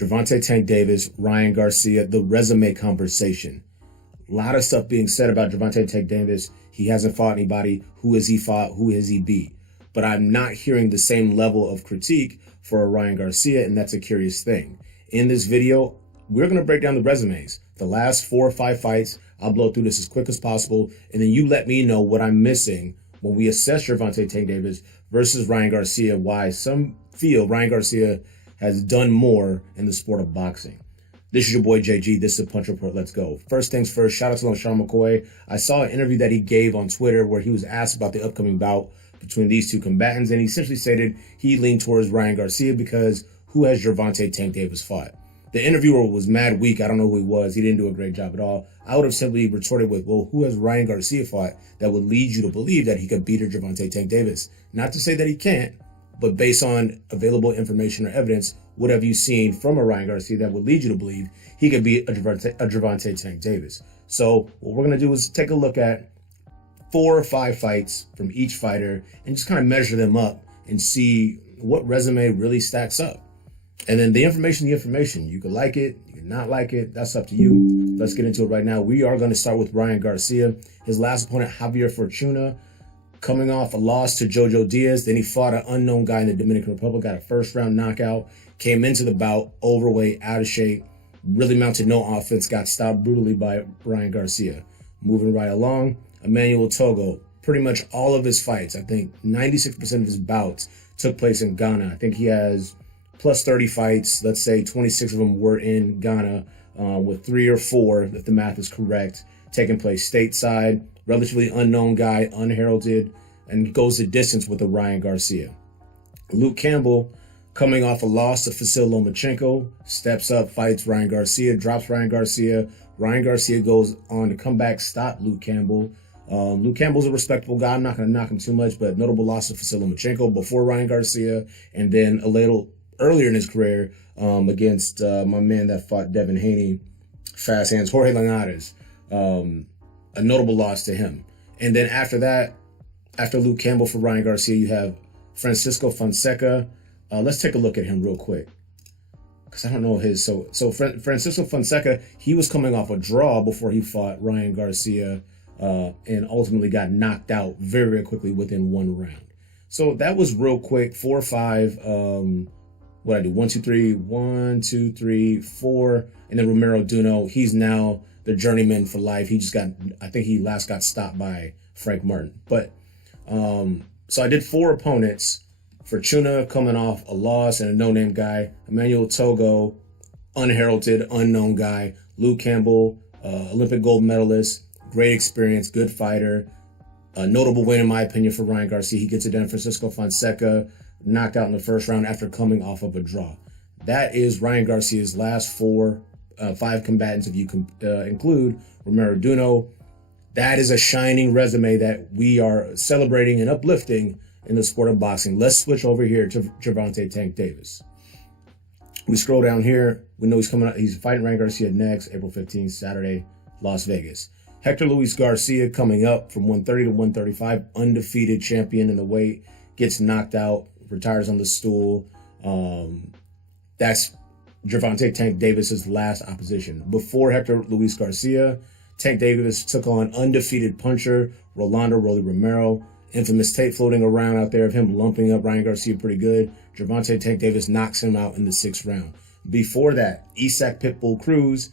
Gervonta Tank Davis, Ryan Garcia, the resume conversation. A lot of stuff being said about Gervonta Tank Davis. He hasn't fought anybody. Who has he fought? Who has he beat? But I'm not hearing the same level of critique for Ryan Garcia, and that's a curious thing. In this video, we're going to break down the resumes. The last 4 or 5 fights. I'll blow through this as quick as possible, and then you let me know what I'm missing when we assess Gervonta Tank Davis versus Ryan Garcia, why some feel Ryan Garcia has done more in the sport of boxing. This is your boy JG. This is a Punch Report. Let's go. First things first, shout out to Sean McCoy. I saw an interview that he gave on Twitter where he was asked about the upcoming bout between these two combatants, and he essentially stated he leaned towards Ryan Garcia because who has Gervonta Tank Davis fought? The interviewer was mad weak. I don't know who he was. He didn't do a great job at all. I would have simply retorted with, well, who has Ryan Garcia fought that would lead you to believe that he could beat Gervonta Tank Davis? Not to say that he can't, but based on available information or evidence, what have you seen from a Ryan Garcia that would lead you to believe he could beat a Gervonta Tank Davis? So what we're going to do is take a look at 4 or 5 fights from each fighter and just kind of measure them up and see what resume really stacks up. And then the information. You could like it, you could not like it. That's up to you. Let's get into it right now. We are going to start with Ryan Garcia. His last opponent, Javier Fortuna, coming off a loss to Jojo Diaz. Then he fought an unknown guy in the Dominican Republic, got a first-round knockout, came into the bout overweight, out of shape, really mounted no offense, got stopped brutally by Ryan Garcia. Moving right along, Emmanuel Togo, pretty much all of his fights, I think 96% of his bouts took place in Ghana. I think he has plus 30 fights. Let's say 26 of them were in Ghana, with 3 or 4, if the math is correct, taking place stateside. Relatively unknown guy, unheralded, and goes the distance with a Ryan Garcia. Luke Campbell, coming off a loss to Vasyl Lomachenko, steps up, fights Ryan Garcia, drops Ryan Garcia. Ryan Garcia goes on to come back, stop Luke Campbell. Luke Campbell's a respectable guy. I'm not going to knock him too much, but notable loss to Vasyl Lomachenko before Ryan Garcia, and then a little earlier in his career against my man that fought Devin Haney, fast hands, Jorge Linares. A notable loss to him. And then after that, after Luke Campbell for Ryan Garcia, you have Francisco Fonseca. Let's take a look at him real quick, because I don't know his. So Francisco Fonseca, he was coming off a draw before he fought Ryan Garcia, and ultimately got knocked out very, very quickly within 1 round. So that was real quick. 4 or 5. What I do? 1, 2, 3. 1, 2, 3, 4. And then Romero Duno. He's now the journeyman for life. He just got, I think he last got stopped by Frank Martin. But so I did 4 opponents. Fortuna coming off a loss and a no-name guy. Emmanuel Togo, unheralded, unknown guy. Luke Campbell, Olympic gold medalist, great experience, good fighter. A notable win, in my opinion, for Ryan Garcia. He gets it done. Francisco Fonseca, knocked out in the first round after coming off of a draw. That is Ryan Garcia's last 5 combatants, if you include Romero Duno. That is a shining resume that we are celebrating and uplifting in the sport of boxing. Let's switch over here to Gervonta Tank Davis. We scroll down here. We know he's coming out. He's fighting Ryan Garcia next, April 15th, Saturday, Las Vegas. Hector Luis Garcia coming up from 130 to 135, undefeated champion in the weight, gets knocked out, retires on the stool. That's Gervonta Tank Davis's last opposition. Before Hector Luis Garcia, Tank Davis took on undefeated puncher Rolando Rolly Romero. Infamous tape floating around out there of him lumping up Ryan Garcia pretty good. Gervonta Tank Davis knocks him out in the 6th round. Before that, Isaac Pitbull Cruz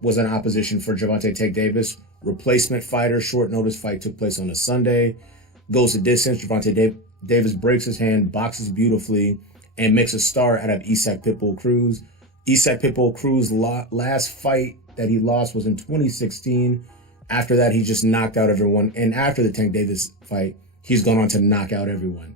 was an opposition for Gervonta Tank Davis. Replacement fighter, short notice fight took place on a Sunday. Goes the distance. Gervonta Davis breaks his hand, boxes beautifully, and makes a star out of Isaac Pitbull Cruz. Isaac Pitbull Cruz' last fight that he lost was in 2016. After that, he just knocked out everyone. And after the Tank Davis fight, he's gone on to knock out everyone.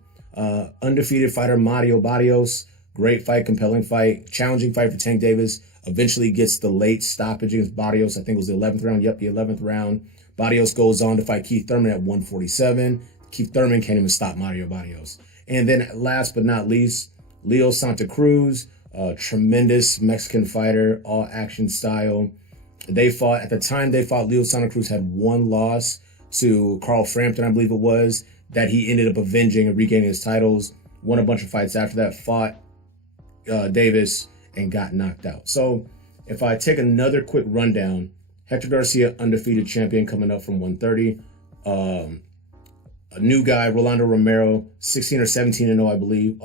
Undefeated fighter Mario Barrios, great fight, compelling fight, challenging fight for Tank Davis. Eventually gets the late stoppage against Barrios. I think it was the 11th round. Yep, the 11th round. Barrios goes on to fight Keith Thurman at 147. Keith Thurman can't even stop Mario Barrios. And then last but not least, Leo Santa Cruz, a tremendous Mexican fighter, all action style. They fought, at the time they fought, Leo Santa Cruz had 1 loss to Carl Frampton, I believe it was, that he ended up avenging and regaining his titles. Won a bunch of fights after that, fought Davis, and got knocked out. So if I take another quick rundown, Hector Garcia, undefeated champion coming up from 130. A new guy, Rolando Romero, 16 or 17-0, I believe,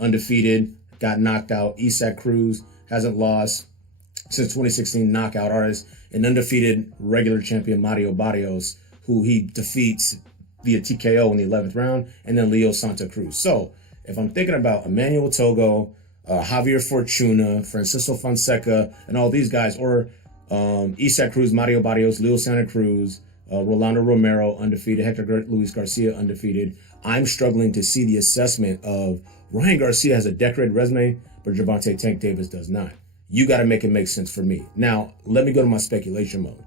undefeated, got knocked out. Isaac Cruz hasn't lost since 2016, knockout artist. An undefeated regular champion, Mario Barrios, who he defeats via TKO in the 11th round, and then Leo Santa Cruz. So if I'm thinking about Emmanuel Togo, Javier Fortuna, Francisco Fonseca, and all these guys, or Isaac Cruz, Mario Barrios, Leo Santa Cruz, Rolando Romero, undefeated, Hector Luis Garcia, undefeated, I'm struggling to see the assessment of Ryan Garcia has a decorated resume, but Gervonta Tank Davis does not. You got to make it make sense for me. Now, let me go to my speculation mode.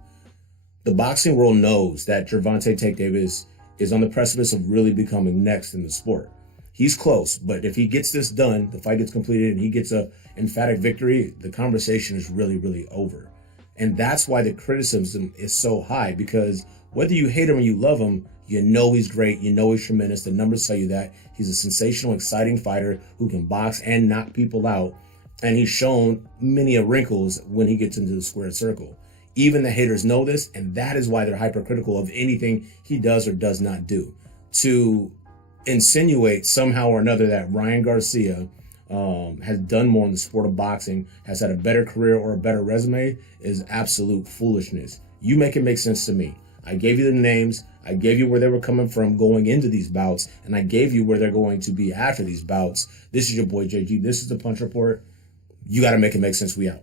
The boxing world knows that Gervonta Tank Davis is on the precipice of really becoming next in the sport. He's close, but if he gets this done, the fight gets completed, and he gets a emphatic victory, the conversation is really, really over. And that's why the criticism is so high, because whether you hate him or you love him, you know he's great, you know he's tremendous. The numbers tell you that. He's a sensational, exciting fighter who can box and knock people out. And he's shown many wrinkles when he gets into the squared circle. Even the haters know this, and that is why they're hypercritical of anything he does or does not do. To insinuate somehow or another that Ryan Garcia has done more in the sport of boxing, has had a better career or a better resume, is absolute foolishness. You make it make sense to me. I gave you the names, I gave you where they were coming from going into these bouts, and I gave you where they're going to be after these bouts. This is your boy JG. This is the Punch Report. You got to make it make sense. We out.